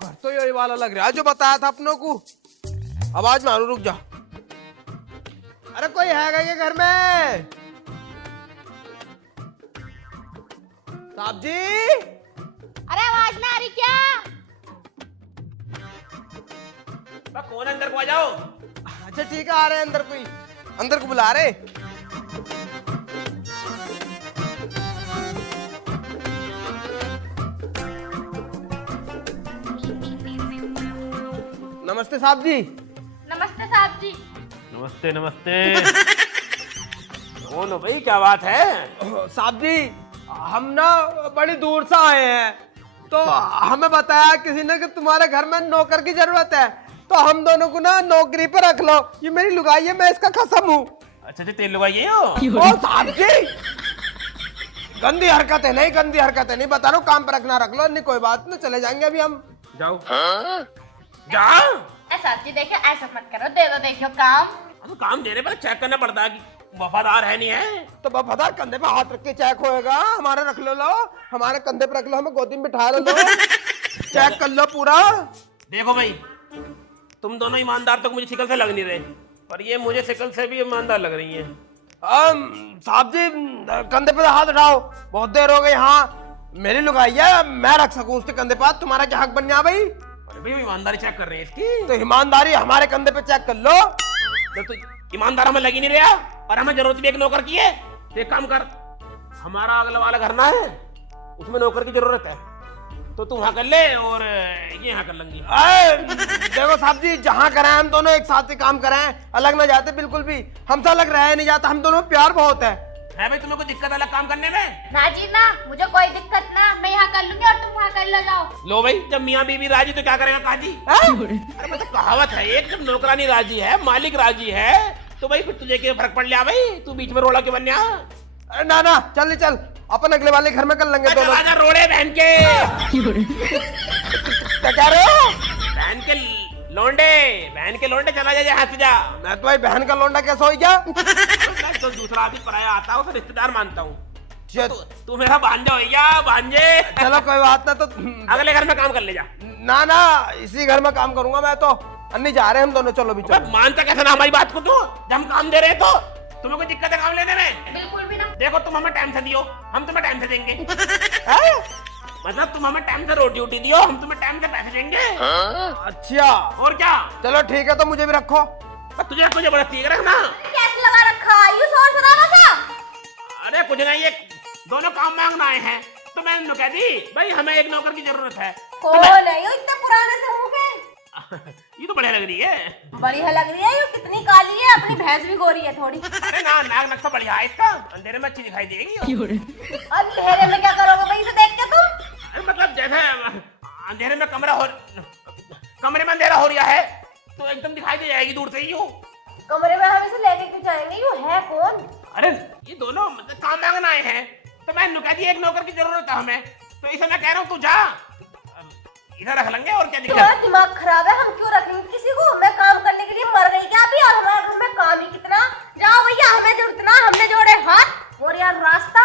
घर तो यही वाला लग रहा है जो बताया था अपनों को। आवाज मारो, रुक जा। अरे कोई है क्या घर में? साहब जी, अरे आवाज ना आ रही क्या? कौन अंदर को आ जाओ। अच्छा ठीक है, आ रहे हैं अंदर। कोई अंदर को बुला रहे। नमस्ते साहब जी। नमस्ते साहब जी। नमस्ते नमस्ते। बोलो भाई, क्या बात है? साहब जी, हम ना बड़ी दूर से आए हैं, तो हमें बताया किसी ने कि तुम्हारे घर में नौकर की जरूरत है, तो हम दोनों को ना नौकरी पर रख लो। ये मेरी लुगाई है, मैं इसका कसम हूँ। अच्छा अच्छा, तेल लगाइए हो। ओ साहब जी, गंदी हरकतें नहीं, गंदी हरकतें नहीं, बता रहा हूँ। काम पर रखना रख लो, नहीं कोई बात नहीं, चले जाएंगे अभी हम। जाओ जाओ। साहब जी देखिए, ऐसा मत करो, दे दो देखियो काम। अब काम देने पर चेक करना पड़ता है कि वफादार है नहीं है। तो वफादार कंधे पे हाथ रख के चेक होएगा। हमारे रख लो, हमारे कंधे पे रख लो, हमें गोदी में बिठा लो, चेक कर लो पूरा। देखो भाई, तुम दोनों ईमानदार तो मुझे शिकल से लग नहीं रहे, पर ये मुझे शिकल से भी ईमानदार लग रही है। साहब जी, कंधे पे हाथ उठाओ, बहुत देर हो गई। हाँ, मेरी लुगाई है, मैं रख सकूं उसके कंधे पे हाथ। तुम्हारा क्या हक बन गया भाई? अरे भाई, ईमानदारी चेक कर रहे हैं इसकी। तो ईमानदारी हमारे कंधे पे चेक कर लो। जब तो ईमानदार हमें लगी नहीं रहा और हमें जरूरत भी एक नौकर की है, तो एक काम कर, हमारा अगला वाला घर ना है, उसमें नौकर की जरूरत है, तो तू वहां कर ले और ये यहाँ कर लेंगी। देखो साहब जी, जहाँ करें हम दोनों एक साथ ही काम करें, अलग ना जाते बिल्कुल भी। हमसे अलग रह नहीं जाता, हम दोनों प्यार बहुत है भाई, तुम्हें कोई दिक्कत अलग काम करने में? ना जी ना, मुझे कोई दिक्कत ना, मैं यहाँ कर लूंगी और तुम वहाँ कर लो, जाओ। लो भाई, जब मियाँ बीवी राजी तो क्या करेगा काजी? अरे मतलब कहावत है एक, जब नौकरानी राजी है, मालिक राजी है, तो भाई फिर तुझे क्या फर्क पड़ लिया भाई? तू बीच में रोड़ा क्यों बन गया? ना ना, चल चल, अपन अगले वाले घर में कर लेंगे दोनों। आजा रोड़े बहन के। क्या कह रहे हो? बहन के लोंडे, बहन के लोंडे, चला जा, हाथ जा। मैं तो भाई बहन का लौंडा कैसे हो गया? मैं तो दूसरा आदमी पराया आता हूँ, तो रिश्तेदार मानता हूँ। तू मेरा भांजा हो गया, भांजे। चलो कोई बात ना, तो अगले घर में काम कर ले जा। ना ना, इसी घर में काम करूंगा मैं तो। अन्नी जा रहे हैं हम दोनों, चलो भी चलो। मानता कैसे ना हमारी बात को तू? जब हम काम दे रहे हैं तो तुम्हें कोई दिक्कत है काम लेने में? बिल्कुल भी ना। देखो, तुम हमें टाइम से दियो, हम तुम्हें टाइम से देंगे। मतलब तुम हमें टाइम से रोटी उटी दियो, हम तुम्हें टाइम से पैसे देंगे। अच्छा, और क्या? चलो ठीक है, तो मुझे भी रखो। तुझे कुछ जबरदस्ती रखना। कैसे लगा रखा ये शोर शराबा सा? अरे कुछ नहीं, ये दोनों काम मांगना आए हैं, तो मैंने कह दी भाई हमें एक नौकर की जरूरत है। कौन है ये इतने पुराने से मुंह के? ये तो बढ़िया लग रही है। बढ़िया लग रही है, ये कितनी काली है, अपनी भैंस भी गोरी है थोड़ी। अरे ना, नाक नक्शा बढ़िया है इसका, अंधेरे में अच्छी दिखाई देगी। अंधेरे में क्या करोगे भाई इसे देख के तुम? अरे मतलब जैसे अंधेरे में कमरे में अंधेरा हो रहा है, तो एकदम दिखाई दे जाएगी दूर से ही। यूं कमरे में हम इसे लेके क्यों जाएंगे? ये है कौन? अरे ये दोनों मतलब काम मांगना आए हैं, तो मैं कह दी एक नौकर की जरूरत है हमें, तो इसे मैं कह रहा हूँ तू जा, इधर रख लेंगे। और क्या तुम्हारा दिक्कत? दिमाग खराब है, हम क्यों रखेंगे किसी को? मैं काम करने के लिए मर गई क्या अभी? और हमारे घर में काम ही कितना। जाओ भैया, हमें जो इतना, हमने जोड़े हाथ और यार रास्ता।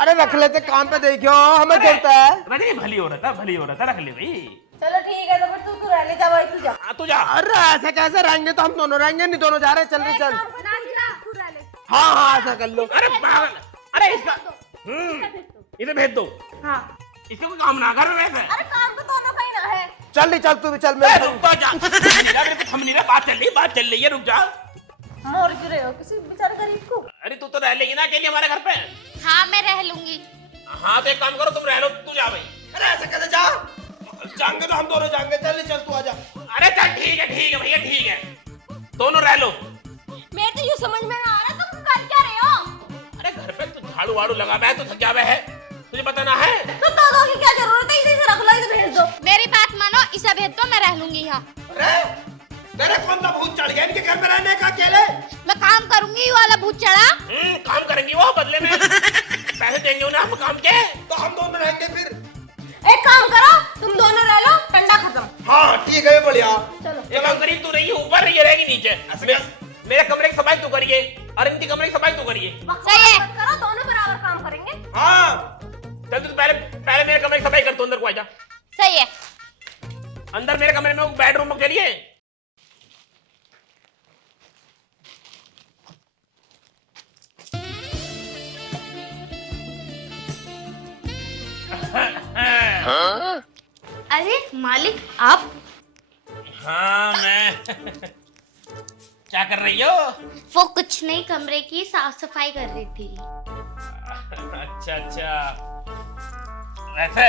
अरे रख लेते, काम पे देखियो, हमें जोड़ता है। अरे भली हो रहा था, भली हो रहा था, रख ले भाई। चलो ठीक है, तो फिर तू रह ले, जा भाई, तू जा। तू जा। अरे ऐसे कैसे रहेंगे? तो हम दोनों रहेंगे, नहीं दोनों जा रहे हैं। चल रही, चल। तू रह ले। हाँ हाँ, ऐसा कर लो। अरे पागल, अरे इसका इसे भेज दो। हाँ, इसका कोई काम ना घर में वैसे। अरे काम तो दोनों का ही ना है। चल रही, चल तू भी चल। ए, मेरे रुक तो जा। मेरे को थम नहीं रहा, बात चल रही है, रुक जा। मोर गिरे हो किसी बेचारे गरीब को। अरे तू तो रह लेगी ना अकेली हमारे घर पे? हाँ, मैं रह लूंगी। हाँ तो एक काम करो, तुम रह लो, तू जा भाई। अरे ऐसे कैसे? जा, जाएंगे तो हम दोनों जाएंगे। चल चल, तू आजा। अरे चल ठीक है भैया, ठीक है, दोनों रह लो। मेरे तो यूं समझ में ना आ रहा तुम कर क्या रहे हो? अरे घर पे तो झाड़ू वाड़ू लगा हुआ है, तो थका हुआ है, तुझे बताना है? तो दो की क्या जरूरत है? इसे रख लो, इसे भेज दो। मेरी बात मानो, इसे भेज दो, मैं रह लूंगी यहाँ। अरे तेरे कौन सा भूत चढ़ गया इनके घर में रहने का अकेले? मैं काम करूंगी, ये वाला भूत चढ़ा। काम करेंगी वो, बदले में पैसे देंगे उन्हें हम काम के। तो हम दोनों रहेंगे फिर। एक काम करो, तुम दोनों रह लो, ठंडा खत्म। हाँ ठीक है, बढ़िया। चलो एक काम करिए, तू रही ऊपर, ये रहेगी नीचे। मेरे कमरे की सफाई तू करिए और इनकी कमरे की सफाई तू करिए। सही है, करो, दोनों बराबर काम करेंगे। हाँ चल तू पहले मेरे कमरे की सफाई कर, तू अंदर को आजा। सही है। अरे मालिक आप? हाँ मैं क्या कर रही हो? वो कुछ नहीं, कमरे की साफ सफाई कर रही थी। अच्छा अच्छा, वैसे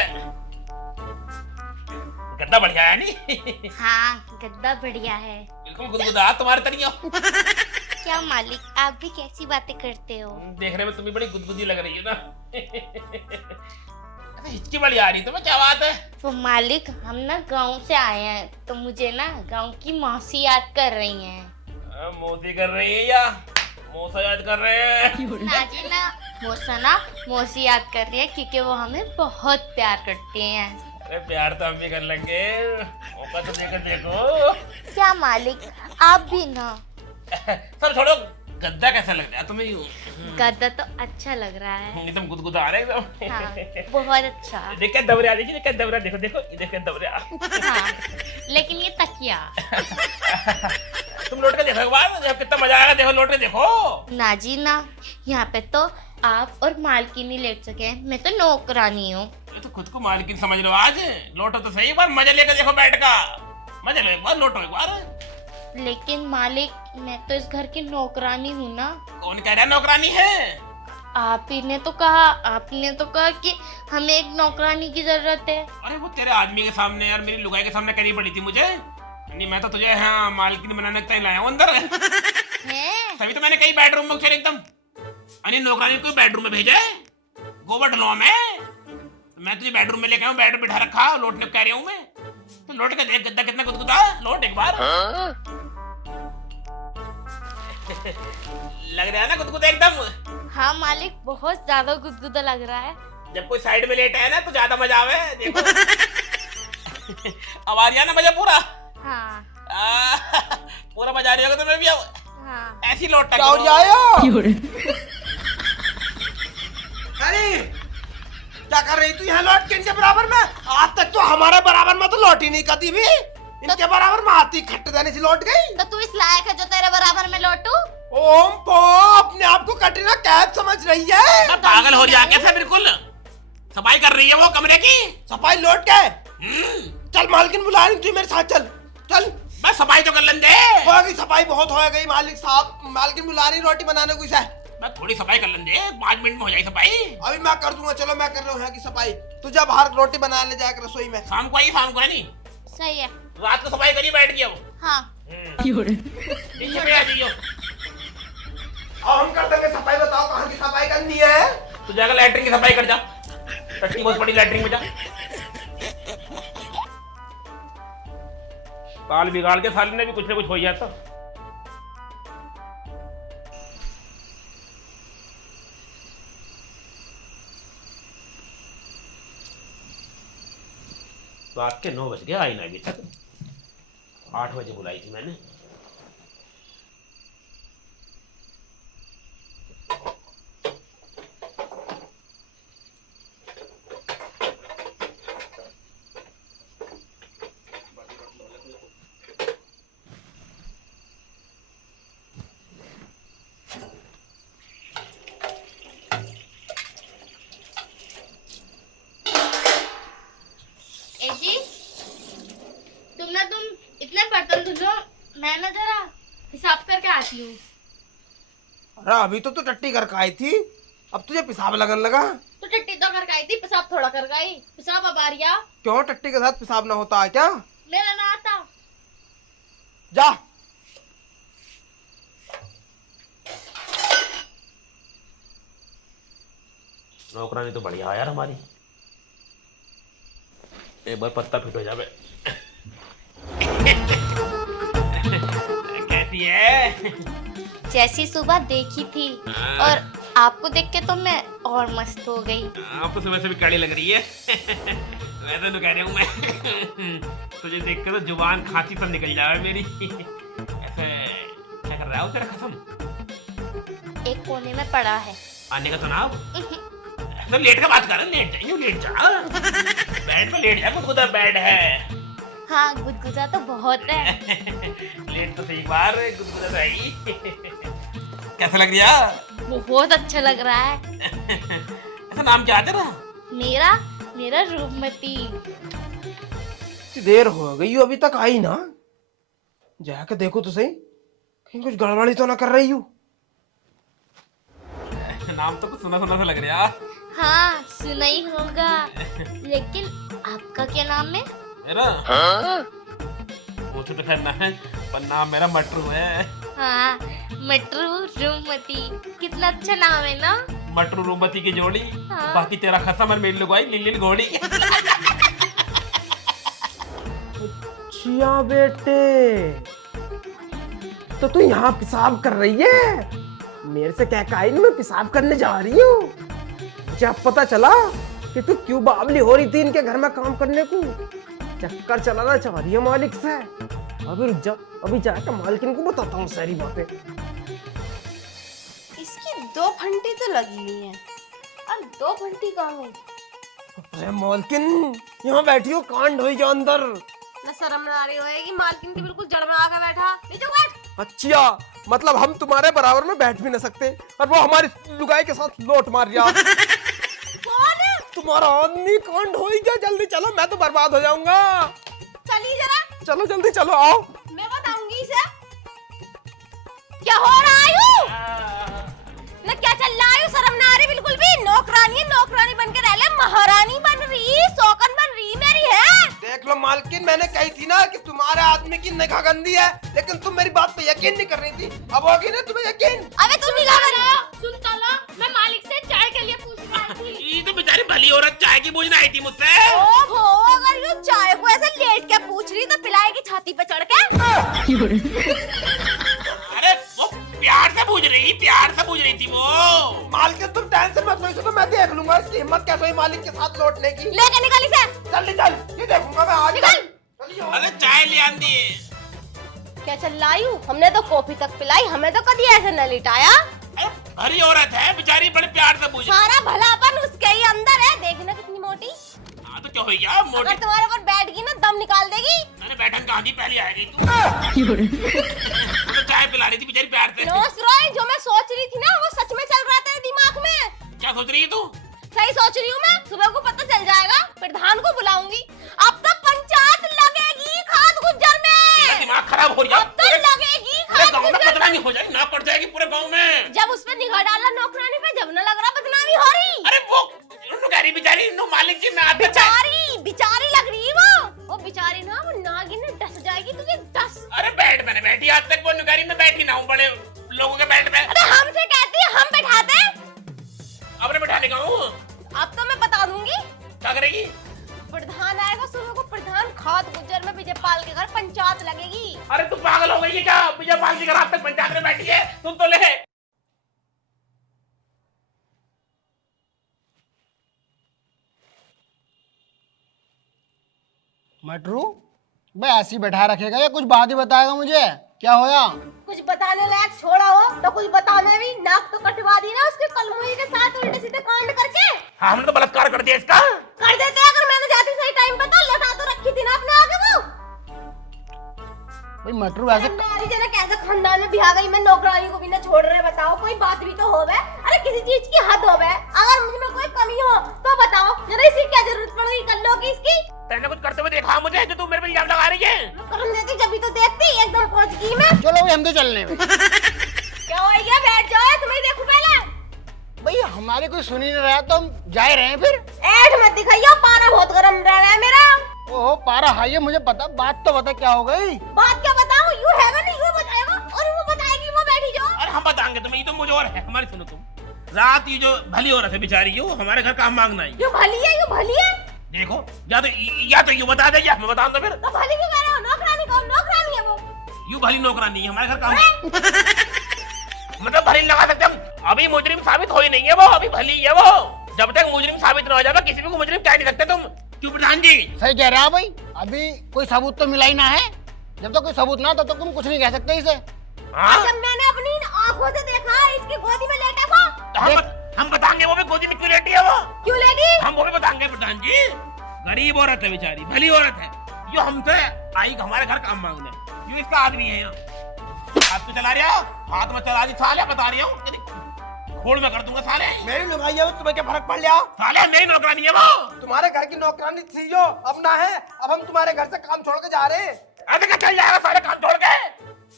गद्दा बढ़िया है नहीं? हाँ गद्दा बढ़िया है। बिल्कुल गुदगुदा तुम्हारे तरियो। क्या मालिक, आप भी कैसी बातें करते हो? देखने में तुम्हें बड़ी गुदगुदी लग रही है ना। अरे हिचकी बड़ी आ रही तुम्हें, क्या बात है? वो मालिक, हम ना गांव से आए हैं तो मुझे ना गांव की मौसी याद कर रही हैं। मौसी कर रही है या मौसा याद कर रहे हैं? ना जी ना, मौसी याद कर रही है क्योंकि वो हमें बहुत प्यार करती हैं। अरे प्यार तो हम भी कर लेंगे, मौका तो देकर देखो। क्या मालिक, आप भी ना। सब छोड़ो, गद्दा कैसा लग रहा है तुम्हें? यूं गद्दा तो अच्छा लग रहा है। एकदम गुदगुदा आ रहा है एकदम। हाँ, बहुत अच्छा। देखिए दबरा, देखिए दबरा, देखो देखो ये देखो दबरा। हाँ, लेकिन ये तकिया। तुम लौट के देखो एक बार, देखो कितना मजा आएगा, देखो लौट के देखो। ना जी ना, यहाँ पे तो आप और मालकिन ही लेट सके, मैं तो नौकरानी हूँ। ये तो खुद को मालकिन समझ लो आज। लौटो तो सही, एक बार मजा लेकर देखो बैठ का, मजा लो एक बार, लौटो एक बार। लेकिन मालिक, मैं तो इस घर की नौकरानी हूँ ना। कौन कह रहा है नौकरानी है? आपने तो कहा कि हमें एक नौकरानी की जरूरत है। अरे वो तेरे आदमी के सामने यार, मेरी लुगाई के सामने करनी पड़ी थी मुझे। नहीं मैं तो तुझे हाँ मालकिन बनाने के लाया हूँ अंदर। हैं? तभी तो मैंने कई बेडरूम में चले एकदम। अरे नौकरानी को बेडरूम में भेजा है, गोबर ढलवा मैं तुझे बेडरूम में लेके आऊँ, बेड बिठा रखा, लौटने कह रही हूँ मैं। तो लौट के देख गद्दा कितना गुदगुदा, लौट एक बार। लग रहा है ना गुदगुदा एकदम? हाँ मालिक, बहुत ज्यादा गुदगुदा लग रहा है। जब कोई साइड में लेटा है ना तो ज्यादा मजा आवे, देखो। अब आ रहा ना मजा पूरा? हाँ पूरा मजा आ रही होगा तुम्हें भी अब? हाँ। ऐसी लौटता क्या हो करो। जाएगा? अरे क्या कर रही तू यहाँ लौट के इनके बराबर में? आज तक तो हमारे बराबर में तो लौटी नहीं कभी भी, इनके बराबर में आती खट्ट देने से लौट गई। तो तू इस लायक है जो तेरे बराबर में लौटू? ओम पो अपने आप को कटरीना कैफ समझ रही है। मैं पागल हो जा कैसे? बिल्कुल सफाई कर रही है वो कमरे की। सफाई लौट के चल, मालकिन बुला रही, तू मेरे साथ चल चल। बस सफाई तो कर लेंगे। हो गई सफाई, बहुत हो गई मालिक साहब, मालकिन बुला रही रोटी बनाने को इसे। मैं थोड़ी सफाई कर लेंगे, 5 मिनट में हो जाएगी सफाई। अभी मैं कर दूंगा, चलो मैं कर रहा हूँ यहाँ की सफाई, तू जा बाहर रोटी बना ले जाकर रसोई में। शाम को आई, शाम को है नहीं, सही है। रात को सफाई करिए बैठ गया वो। हाँ। नीचे पे आ जाइयो। और हम कर देंगे सफाई, बताओ कहाँ की सफाई करनी है? तू जाकर लैट्रिन की सफाई कर जा, टट्टी बहुत बड़ी लैट्रिन में जा। बाल बिगाड़ के साले ने भी कुछ ना कुछ हो जाता। रात के 9 बज गए, आई ना अभी तक। 8 बजे बुलाई थी मैंने। जी तुम इतने बर्तन धुलो, मैं ना जरा हिसाब करके आती हूँ। अरे अभी तो तू टट्टी करके आई थी, अब तुझे पेशाब लगन लगा? तो टट्टी तो करके आई थी, पेशाब थोड़ा कर गई। पेशाब अब आ रिया। क्यों, टट्टी के साथ पेशाब ना होता है क्या? मेरा ना आता। जा। नौकरानी तो बढ़िया है यार हमारी, एक बार पत्ता फिट हो जावे। कैसी है? जैसी सुबह देखी थी और आपको देख के तो मैं और मस्त हो गई। आप तो सुबह से भी काली लग रही है। वैसे तो कह रही हूँ मैं, तुझे देख के तो जुबान खांसी सब निकल जावे मेरी। ऐसे क्या कर रहा है तेरा खत्म? एक कोने में पड़ा है। आने का सुनाओ। तो लेट का बात कर, लेट जा, यूं लेट जा, बेड पे लेट जा, गुदगुदा बेड है। हाँ गुदगुदा तो बहुत है। लेट तो सही बार, गुदगुदा तो है ही। कैसा लग रहा? बहुत अच्छा लग रहा है। ऐसा नाम क्या है तेरा? मेरा मेरा रूपमती। इतनी देर हो गई हो, अभी तक आई ना। जाके देखो तो सही, कहीं कुछ गड़बड़ी तो ना कर रही हूँ। नाम तो कुछ सुना सुना सा लग रहा है। हाँ सुना ही होगा, लेकिन आपका क्या नाम है? मेरा पूछो तो करना है, पर नाम मेरा मटरू है। हाँ मटरू रूपमती, कितना अच्छा नाम है ना। मटरू रूपमती की जोड़ी, हाँ। बाकी तेरा खसम और मेरी लुगाई लिल घोड़ी। जिया बेटे, तो तू यहाँ पेशाब कर रही है? मेरे से कह के आई ना मैं पेशाब करने जा रही हूँ। मुझे अब पता चला कि तू क्यों बावली हो रही थी इनके घर में काम करने को। चक्कर चलाना चाह रही है मालिक से। अभी रुक जा, अभी जाकर मालकिन को बताता हूँ सारी बातें। इसकी 2 घंटे तो लगी हुई है, और 2 घंटे कहाँ गई? अरे मालकिन, यहाँ बैठी हो, कांड हो जा अंदर। ना शर्म ना आ रही होएगी, मालकिन की बिल्कुल जड़ में आकर बैठा। नीचे बैठ। अच्छा, मतलब हम तुम्हारे बराबर में बैठ भी न सकते, और वो हमारी लुगाई के साथ लोट मार रहा। कौन है? तुम्हारा आदमी कांड हो ही गया। जल्दी चलो, मैं तो बर्बाद हो जाऊंगा। चलिए जरा, चलो जल्दी चलो, आओ। मैं बताऊंगी इसे क्या हो रहा है। ना क्या चल रहा है, शर्म ना आ रही बिल्कुल भी। नौकरानी है, नौकरानी बन के रह ले, महारानी बन रही, सौकन बन रही मेरी है। देख लो मालकिन, मैंने कही थी ना कि तुम्हारे आदमी की निगाह गंदी है, लेकिन तुम मेरी बात पे यकीन नहीं कर रही थी। अब होगी ना तुम्हें यकीन? अबे तुम निगाह कर रहे हो। सुन ताला, मैं मालिक से चाय के लिए पूछ रही थी। ये तो बेचारी भली औरत चाय की पूछने आई थी मुझसे। ओहो, अगर ये चाय को ऐसे लेट के पूछ रही तो पिलाएगी छाती पे चढ़ के। अरे वो प्यार से पूछ रही थी वो। मालकिन तुम टेंशन मत लो, इसे तो मैं देख लूंगा। इसकी हिम्मत कैसे हुई मालिक के साथ लौटने की। लेके निकल इसे। जल्दी चल, ये देखूंगा मैं आज। निकल। चलिए, आओ। अरे चाय ले आंदी है। क्या चल रहा है? हमने तो कॉफी तक पिलाई, हमें तो कभी ऐसे न लिटाया। अरे भली औरत है बेचारी, बड़े प्यार से पूछ। सारा भलापन उसके ही अंदर है। देखना कितनी मोटी। हाँ तो क्या हो गया मोटी? अगर तुम्हारे ऊपर बैठ गई ना, दम निकाल देगी। अरे बैठन कहाँ थी, पहले आ गई तू। वो तो चाय पिला रही थी बेचारी प्यार से। नोस रॉय, जो मैं सोच रही थी ना वो सच में चल रहा था दिमाग में। क्या सोच रही है तू? सही सोच रही हूँ मैं। सुबह को पता चल जाएगा, प्रधान को बुलाऊंगी। अब तो पंचायत लगेगी खाद गुज्जर तेरा में। दिमाग खराब हो रहा अब तो लगेगी पूरे खाद गांव में गुज्जर। बदनामी हो जाएगी, ना पड़ जाएगी पूरे गांव में। जब उस पे निगाह डाला नौकरानी पे, जब न लग रहा बदनामी हो रही। अरे वो कह रही बेचारी मालिक जी मैं आता बिचारी लग रही है वो बिचारी ना, वो नागिन ने डस जाएगी तुझे, डस। अरे बैठ, मैंने बैठी आज तक वो नुगारी में बैठी ना हूँ बड़े लोगों के बैठ में। अरे हमसे कहती है, हम बैठाते। अब रे बैठाने का हूँ। अब तो मैं बता दूंगी। क्या करेगी? प्रधान आएगा सुबह को, प्रधान खाद गुज्जर में विजय पाल के घर पंचायत लगेगी। अरे तू पागल हो गई है क्या? विजय पाल के घर आज तक पंचायत में बैठी है, तुम तो ले। मटरू भाई ऐसे ही बैठा रखेगा या कुछ बात ही बताएगा मुझे? क्या होया? कुछ बताने लायक छोड़ा हो तो कुछ बताने भी। नाक तो कटवा दी ना उसके कलमुई के साथ, उल्टे सीधे कांड करके। हाँ हमने तो बलात्कार कर दिया इसका। कर देते अगर मैंने जाती सही टाइम पे, तो लटा तो रखी थी ना अपने आगे वो। भाई मटरू ऐसे नारी जना कैसे खानदान में बिहा गई, मैं नौकरानी को भी ना छोड़ रहे। बताओ कोई बात भी तो होवे। अरे किसी चीज की हद होवे। अगर मुझ में कोई कमी हो तो बताओ, जरा इसी क्या जरूरत पड़ गई कर लो की इसकी। तेने कुछ करते हुए देखा मुझे जो तू मेरे पे इल्जाम लगा रही है? करन देती जब भी तो देखती, एकदम पहुंच गई मैं। चलो भाई हम तो चलने में। क्या हो गया? बैठ जाओ, तुम्हें देखो पहले। भाई हमारे कोई सुन ही नहीं रहा तो हम जा रहे हैं फिर। ऐठ मत दिखाइयो, पारा बहुत गर्म रह रहा है मेरा। ओहो पारा हाई है, मुझे पता। बात तो बता क्या हो गई? बात क्या बताऊं? यू है नहीं, यू बताएगा और वो बताएगी, वो बैठी जाओ। अरे हम बताएंगे तुम्हें, ये तो मुझे और है। हमारी सुनो तुम। रात ये जो भली औरत है बेचारी, ये हमारे घर काम मांगना आई। यू भली है, यू भली है। देखो या तो यू बता दे या मैं बता दो फिर। तो भली क्यों कह रहे हो? नौकरानी कौन? नौकरानी है वो। यू भली नौकरानी है हमारे घर काम। मतलब भली लगा सकते हम। अभी मुजरिम साबित हो ही नहीं है वो, अभी भली है वो। जब तक मुजरिम साबित न हो जाए किसी भी को मुजरिम कह नहीं सकते तुम। क्यों प्रधान जी? सही कह रहे हैं भाई, अभी कोई सबूत तो मिला ही ना है। जब तक कोई सबूत ना, तब तक तुम कुछ नहीं कह सकते इसे। हाँ? जब मैंने अपनी आंखों से देखा इसकी गोदी में लेटे को। तो हम बताएंगे वो भी गोदी में क्यों लेटी है वो। क्यों लेटी? हम वो भी बताएंगे प्रधान जी। गरीब औरत है बेचारी, भली औरत है। यो हमसे आई हमारे घर काम मांगने। यो इसका आदमी है। यहाँ हाथ में चला रहा, हाथ में चला रही साले, बता रही हूँ फोड़ में कर दूंगा साले। मेरी लुगाई है वो, तुम्हें क्या फर्क पड़ लिया? साले मेरी नौकरानी है वो। तुम्हारे घर की नौकरानी थी जो, अब ना है। अब हम तुम्हारे घर से काम छोड़ के जा रहे हैं। ऐसे क्या चल जाएगा सारे काम छोड़ के?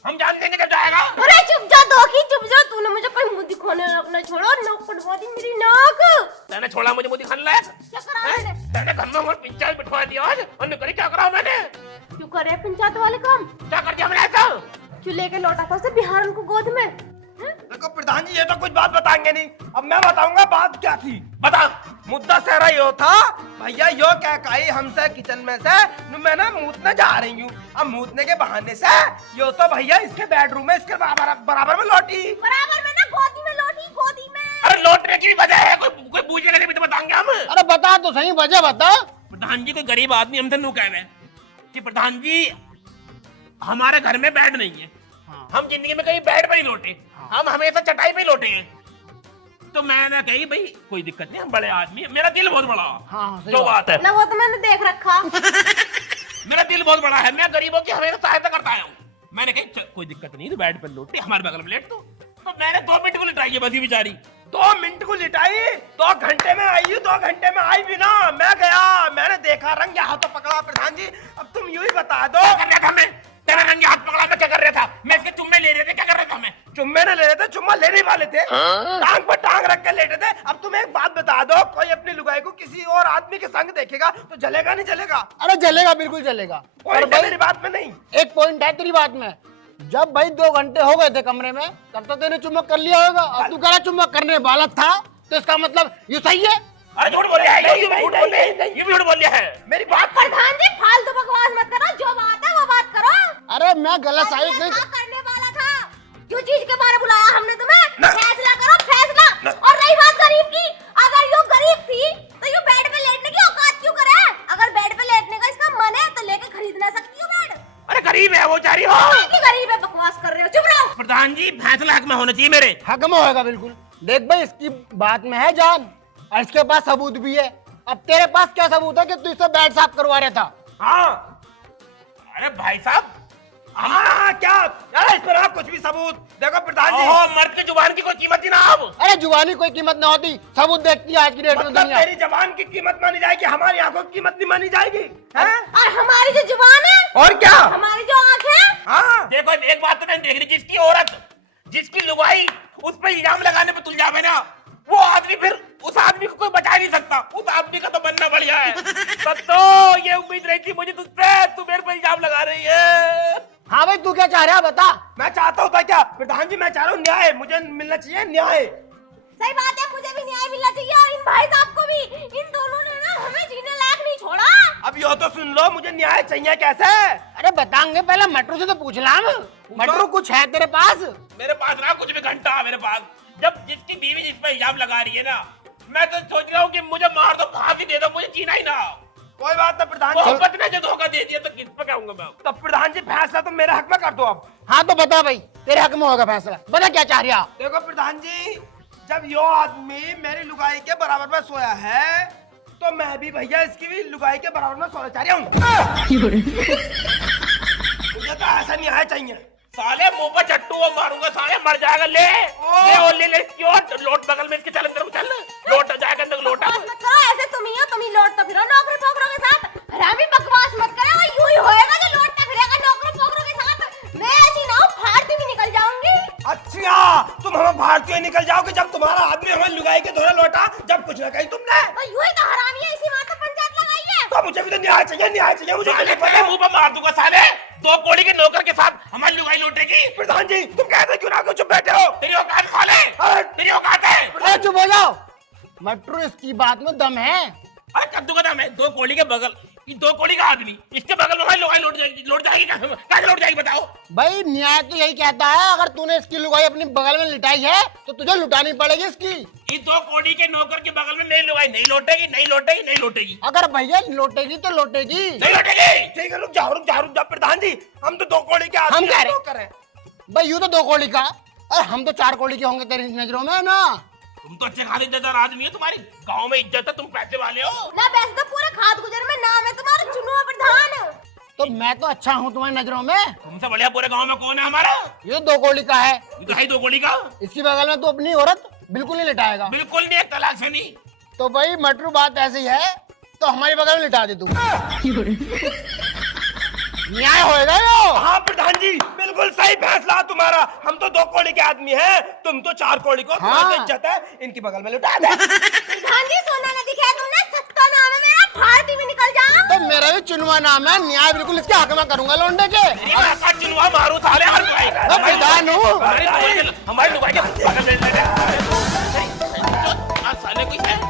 हम जान देंगे जब जाएगा। अरे चुप जा दोखी, चुप जा। तूने मुझे कोई मुंह दिखाने लगना छोड़ो। नाक कटवा दी मेरी नाक। मैंने छोड़ा मुझे मुझे खाने लायक? क्या करा मैंने? मैंने घर में पंचायत बिठवा दिया आज और निकली। क्या करा मैंने? क्यों करे पंचायत वाले काम? क्या कर दिया मैंने ऐसा? चूल्हे के लौटा था उसे बिहार उनको गोद में। देखो प्रधान जी, ये तो कुछ बात बताएंगे नहीं। अब मैं बताऊंगा बात क्या थी। बता। मुद्दा सारा यो था भैया, यो क्या कही हमसे किचन में से मैं ना मूतने जा रही हूँ। अब मूतने के बहाने से यो तो भैया इसके बेडरूम में इसके बराबर में लौटी। बराबर में ना, गोदी में लौटी, गोदी में। अरे लौटने की भी वजह है, कोई पूछेगा नहीं तो बताएंगे हम। अरे बता तो सही, वजह बता। प्रधान जी कोई गरीब आदमी हमसे नू कह रहे कि प्रधान जी हमारे घर में बेड नहीं है। हम जिंदगी में कहीं बेड पे ही लौटे, हम हमेशा चटाई पे ही लौटे हैं। तो मैंने कही भाई कोई दिक्कत नहीं, हम बड़े आदमी हैं। मेरा दिल बहुत बड़ा। हाँ, सही जो बात है ना, वो तो मैंने देख रखा। मेरा दिल बहुत बड़ा है, मैं गरीबों की हमेशा सहायता करता आया हूँ। मैंने कही कोई दिक्कत नहीं, तो बेड पर लौटे, हमारे बगल में लेट। तो मैंने 2 मिनट को लिटाई है बस ये बेचारी। 2 मिनट को लिटाई, 2 घंटे में आई। 2 घंटे में आई भी ना, मैं गया, मैंने देखा, रंग हाथ तो पकड़ा। प्रधान जी अब तुम यूं ही बता दो। क्या कर रहा था मैं? तेरा रंगे हाथ पकड़ा मैं क्या कर रहा था? मैं इसके चुम्मे ले रहे थे, क्या कर रहा था मैं? चुम्मे न ले रहे थे, चुम्मा लेने वाले थे। टांग पर टांग रख के लेटे थे। अब तुम एक बात बता दो, कोई अपनी लुगाई को किसी और आदमी के संग देखेगा तो जलेगा नहीं जलेगा? अरे जलेगा, बिल्कुल जलेगा। कोई और भाई मेरी बात में नहीं। एक पॉइंट है तेरी बात में। जब भाई 2 घंटे हो गए थे कमरे में, तब तो तेने चुम्बक कर लिया होगा। अब तू कह रहा चुम्बक करने वाला था, तो इसका मतलब ये सही है। अरे झूठ बोल रहा है, ये भी झूठ बोल रहा है, ये भी झूठ बोल रहा है। मेरी बात प्रधान जी फालतू बकवास मत करो, जो बात है वो बात करो। अरे मैं गलत साबित नहीं। क्या करने वाला था? जो चीज के बारे बुलाया हमने तुम्हें, ना। फैसला करो, फैसला। ना। और रही बात गरीब की, अगर यो गरीब थी तो यो बेड पे लेटने की औकात क्यों करे? अगर बेड पे लेटने का इसका मन है तो लेके खरीद ना सकती हो बेड। अरे गरीब है वो चारी हो। की गरीब है, बकवास कर रहे हो, चुप रहो। प्रधान जी फैसला हक में होना चाहिए मेरे। हक में होगा बिल्कुल। देख भाई, इसकी बात में है जान, और इसके पास सबूत भी है। अब तेरे पास क्या सबूत है कि तू इससे बेड साफ करवा रहा था? हाँ। अरे भाई साहब हाँ क्या यार, इस पर आप कुछ भी सबूत देखो प्रधान जी। ओहो, मर्द की जुबान की कोई कीमत ही ना अब। अरे जुबानी कोई कीमत ना होती, सबूत देखती है आज की डेट में मतलब दुनिया। तेरी जबान की कीमत मानी जाएगी, हमारी आंखों की कीमत नहीं मानी जाएगी, हैं? और हमारी जो जुबान है, और क्या? हमारी जो आंख है, हाँ देखो एक बात तो मैंने देख ली, जिसकी औरत जिसकी लुगाई उस पर इल्जाम लगाने पे तुल जावे ना, वो आदमी फिर उस आदमी को कोई बचा नहीं सकता। उस आदमी का तो बनना बढ़िया है। तब तो ये उम्मीद रही थी मुझे तुझसे, तू मेरे पर इल्जाम लगा रही है। हाँ भाई, तू क्या चाह रहा है बता। मैं चाहता हूँ क्या प्रधान जी, मैं चाह रहा हूँ न्याय, मुझे मिलना चाहिए न्याय। सही बात है, मुझे भी न्याय मिलना चाहिए और इन भाई साहब को भी। इन दोनों ने ना हमें जीने लायक नहीं छोड़ा। अब यो तो सुन लो, मुझे न्याय चाहिए कैसे? अरे बताएंगे, पहले मटरू से तो पूछ ला। मटरू कुछ है तेरे पास? मेरे पास ना कुछ भी घंटा है मेरे पास। जब जिसकी बीवी जिस पर इल्जाम लगा रही है ना, मैं तो सोच रहा हूँ कि मुझे मार दो, फांसी दे दो, मुझे जीना ही ना। कोई बात नहीं प्रधान जी। मोहब्बत ने जो धोखा दे दिया तो किस पे कहूंगा मैं? तो प्रधान जी फैसला तो मेरे हक में कर दो अब। हाँ तो बता भाई, तेरे हक में होगा फैसला। बता क्या चाह रहा। देखो प्रधान जी, जब यो आदमी मेरी लुगाई के बराबर में सोया है, तो मैं भी भैया इसकी भी लुगाई के बराबर में सोना चाह रहा हूँ। मुझे तो ऐसा न्याय चाहिए। साले मुंह पर चट्टू वो मारूंगा, साले मर जाएगा। ले ले क्यों लोट बगल में इसके, चल अंदर को चल, लोट जाएगा अंदर लोटा। बकवास मत करो, ऐसे तुम ही हो, तुम ही लौटते फिरो नौकरी पोकरों के साथ। हरामी बकवास मत करो, वो यूं ही होएगा जो लौटता फिरेगा नौकरी पोकरों के साथ। मैं ऐसी ना हूँ, फाड़ती भी निकल जाऊंगी। अच्छा, तुम हमें भारतीय निकल जाओगे जब तुम्हारा आदमी हमें लुगाई के धोने लौटा, जब कुछ न कही तुमने। तो यूं ही तो हरामी है, इसी बात पर पंचायत लगाई है। तो मुझे भी तो न्याय चाहिए, न्याय चाहिए मुझे। साले तेरे मुंह पर मार दूंगा साले। 2 कोड़ी के नौकर के साथ हमारी लुगाई लौटेगी। प्रधान जी तुम कहते क्यों ना, क्यों चुप बैठे हो? तेरी औकात साले, तेरी औकात है। अरे चुप हो जाओ। मटरू, इसकी बात में दम है। अरे कद्दू का दाम है, 2 कोड़ी के बगल, 2 कोड़ी का आदमी, इसके बगल में हमारी लुगाई लौट जाएगी। कैसे लौट जाएगी बताओ? भाई न्याय तो यही कहता है, अगर तूने इसकी लुगाई अपनी बगल में लिटाई है तो तुझे लुटानी पड़ेगी इसकी। ये 2 कोड़ी के नौकर के बगल में मेरी लुगाई नहीं लौटेगी, नहीं लौटेगी, नहीं लौटेगी, अगर भैया लौटेगी तो लौटेगी। नहीं लौटेगी। ठीक है, रुक जाओ प्रधान जी, हम तो 2 कोड़ी के हम आदमी कह रहे नौकर हैं। भाई यूं तो 2 कोड़ी का, और हम तो 4 कोड़ी के होंगे तेरी नजरों में ना। तुम तो अच्छे खासे इज्जतदार आदमी हो, तुम्हारी गांव में इज्जत है, तुम पैसे वाले हो। ना वैसे तो पूरे खाद गुजर में नाम है तुम्हारा, चुनो प्रधान। तो मैं तो अच्छा हूँ तुम्हारी नजरों में। तुमसे बढ़िया पूरे गांव में कौन है हमारा? ये 2 कोड़ी का है, ये तो है 2 कोड़ी का। इसकी बगल में तो अपनी औरत। बिल्कुल नहीं लिटाएगा। बिल्कुल नहीं, एक तलाक से नहीं। तो भाई मटरू बात ऐसी है तो हमारी बगल में लिटा दे तू। न्याय होएगा यो। हाँ प्रधान जी, बिल्कुल सही फैसला तुम्हारा। हम तो 2 कौड़ी के आदमी हैं, तुम तो 4 कौड़ी को। हाँ। तुम्हारी इज्जत है, इनकी बगल में लुटा दे। प्रधान जी सोना न दिखाया तुमने, सत्ता नाम है मेरा, भारती में निकल जाओ। तो मेरा भी चुनवा नाम है, न्याय बिल्कुल इसके हक में करूंगा लौंडे के। चुनवा मारू साले, हर लुगाई का। मैं प्रधान हूँ। हमारी लुगाई के बगल में लुटा दे। साले कोई है